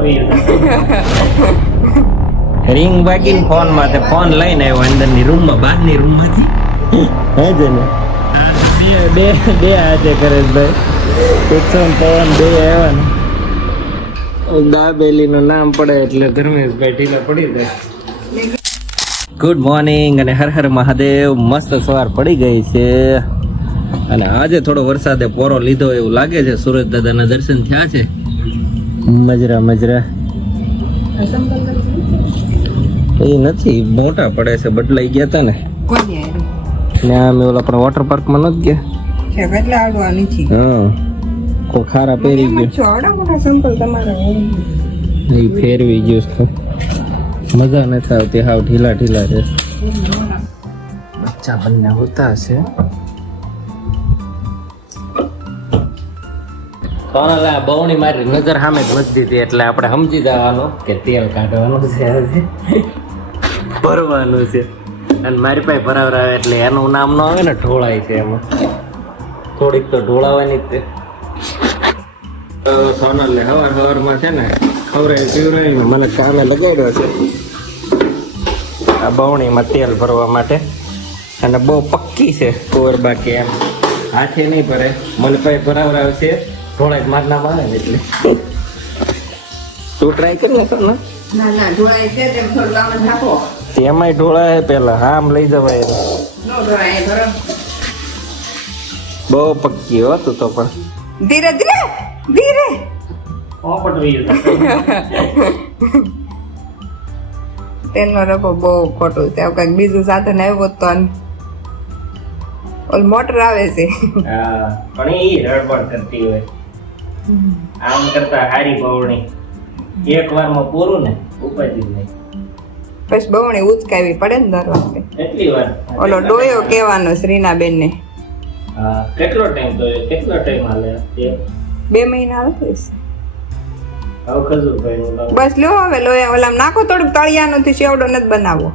Ring વાગીને ફોનમાં phone લઈને આવ્યો અંદરની રૂમમાં રૂમ હે છે ને બે બે બે હાથે કરે ભાઈ ઉત્સવ પવન બે આવ્યા ને. દાબેલી નું નામ પડે એટલે ધર્મેશભાઈ ઢીલા પડી જાય. ગુડ મોર્નિંગ અને હર હર મહાદેવ. મસ્ત સવાર પડી ગઈ છે. અને આજે થોડો વરસાદે પોરો લીધો એવું લાગે છે. સુરત દાદાના દર્શન થયા છે. મજરા મજરા. એ નથી મોટા પડે છે બદલાઈ ગયા હતા ને. ને અમે ઓલા પણ વોટર પાર્કમાં નથી ગયા? છે હા કોઈ ખારા પહેરી ગયો. મોટા તમારા એ ફેરવી ગયો છે. મજા નથી આવતી હાવ ઢીલા ઢીલા છે. બચ્ચા બંને હોતા છે કોણલા બહુની મારી નજર સામે જ વધતી હતી એટલે આપણે સમજી જવાનું કે તેલ કાઢવાનું છે ભરવાનું છે. અને મારી પાસે ભરાવરાવે એટલે એનું નામ ન આવે ને, ઢોળાય છે એમાં. થોડીક તો ઢોળાવાની જ તે તો સોનલને હવાર હવારમાં છે ને, ખવરાય પીવરાય મને કામે લગાવ્યો છે. આ બવણીમાં તેલ ભરવા માટે. અને બહુ પક્કી છે, કોર બાકી એમ. હાથે નહીં ભરે મને પાસે ભરાવરાવ છે. થોડાક મારનામાં આવે ને એટલે. તું ટ્રાય કરી ને કર ના. ના ઢોળાય છે તેમ થોડું લાવવાનું નાખો. તેમાંય ઢોળાય પેલા આમ લઈ જવાય નો ઢોળાય ભરો. બહુ પક્કી હો તું તો પણ. ધીરે ધીરે ધીરે. તેલનો ડબ્બો બહુ ખોટું છે. આવું કંઈક બીજું સાધન આવ્યું હોત તો ઓલ મોટર આવે છે. હા પણ એ રડબડ કરતી હોય. આમ કરતા હારી બવણી. એક વારમાં પૂરું ને ઉપાધી નહીં પછી બહુણી ઉચકાવી પડે ને દર વખતે. કેટલી વાર. ઓલો ડોયો કહેવાનો શ્રીનાબેન ને કેટલો ટાઈમ તો કેટલો ટાઈમ હાલે? બે મહિના લાવ બસ લો હવે લોયા ઓલામ નાખો થોડુંક તળિયાનો થી સેવડો નથી બનાવવો.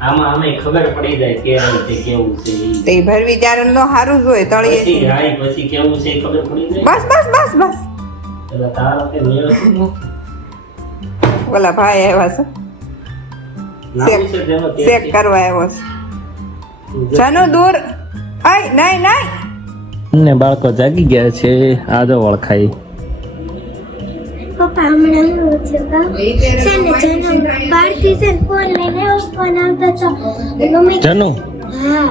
આમાં અમે ખબર પડી જાય કેવું છે કેવું છે તે તો એ ભરવી ત્યારે નો સારું જ હોય તળિયે પછી રાઈ પછી કેવું છે ખબર પડી જાય. બસ બસ બસ બસ. એટલે તારો કે વ્યવસ્થિત નથી. ઓલા ભાઈ આવ્યા છે. તે ચેક કરવા આવ્યો છે. જાનો દૂર. આય નહીં નહીં ને બાળકો જાગી ગયા છે આજો ઓળખાય પપ્પા હમણાં હું છે કા છે ને જન્મ બહારથી છે ને ફોન લઈને ફોન આવતો તો મમ્મી જનુ? હા.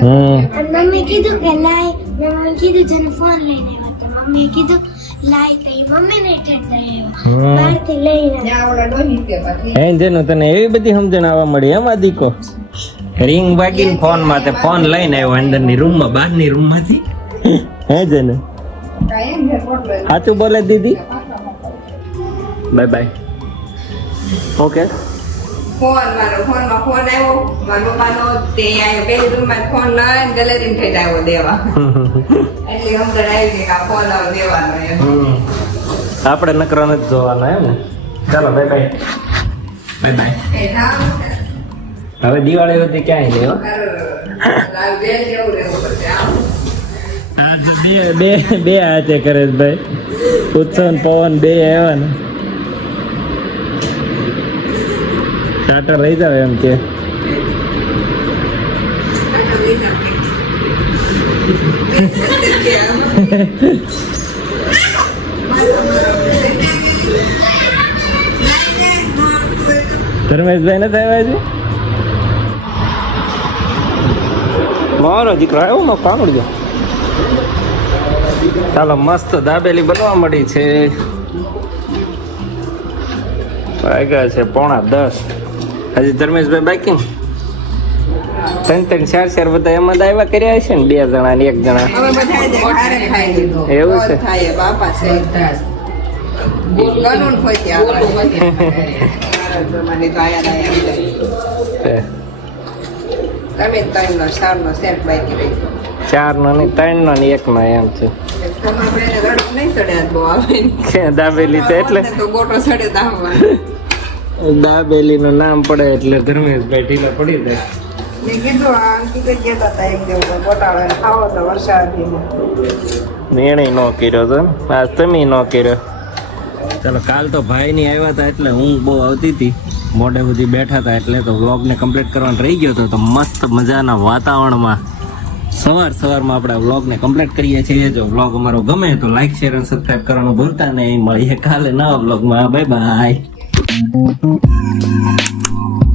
હમ. મમ્મી કીધું કે લાય મમ્મી કીધું જનુ ફોન લઈને આવ્યો તો મમ્મીએ કીધું લાય તો મમ્મીને બહારથી લઈને હે જેનું તને એવી બધી સમજણ આવવા મળી એમાં દીકો રિંગ વાગીને ફોનમાં તે ફોન લઈને આવ્યો અંદરની રૂમમાં બહારની રૂમમાંથી. હે જેને? સાચું બોલે દીદી? બાય બાય ઓકે ફોન મારો ફોનમાં ફોન આવ્યો મારા પપ્પાનો તે આવ્યો પહેલી રૂમમાં ફોન લઈને ગેલેરી માં થઈ આવ્યો દેવા એટલે હમ આવી ગઈ કે આ ફોન હવે દેવાનો એમ આપણે નકરા નથી જોવાના એમ ને ચાલો બાય બાય બાય બાય હવે દિવાળી હતી ક્યાંય લેવા હો લાવ બેન જેવું રહેવું પડશે આમ તો બે બે બે હાથે કરે ભાઈ ઉત્સવ પવન બે આવ્યા ને ટાટા લઈ જાવ એમ કે ધર્મેશભાઈ ને થયા છે મારો દીકરો આવ્યો માં પાકડજો ચાલો મસ્ત દાબેલી બનવા મળી છે વાગ્યા છે પોણા દસ હજી ધર્મેશભાઈ બાકી ત્રણ ત્રણ ચાર ચાર બધા એમાં દાવા આવ્યા કર્યા છે ને બે જણા ને એક જણા. એવું છે? બાપા. તમે ત્રણ નો ચાર નો સેટ બાકી ચાર નો ત્રણ નો ને એક નો એમ છે. દાબેલી છે એટલે. ગોટો ચડે દાવવાનો દાબેલી નું નામ પડે એટલે ધર્મેશભાઈ ઢીલા પડી જાય. મેં કીધું આ અંકિત જ કહેતા હતા એક દિવસ ગોટાળો. ખાવો તો વરસાદથી એને ન કર્યો તો. આજ તમે નો કર્યો. ચાલો કાલ તો ભાઈ ની આવ્યા હતા એટલે ઊંઘ બહુ આવતી હતી. મોડે સુધી બેઠા હતા એટલે તો વ્લોગ ને કમ્પ્લીટ કરવાનો રહી ગયો હતો તો મસ્ત મજાના વાતાવરણમાં સવાર સવારમાં આપણે વ્લોગ ને કમ્પ્લીટ કરીએ છીએ. જો વ્લોગ અમારો ગમે તો લાઈક શેર અને સબસ્ક્રાઈબ કરવાનું ભૂલતા નહીં. મળીએ કાલે નવા વ્લોગમાં બાય બાય Thank you.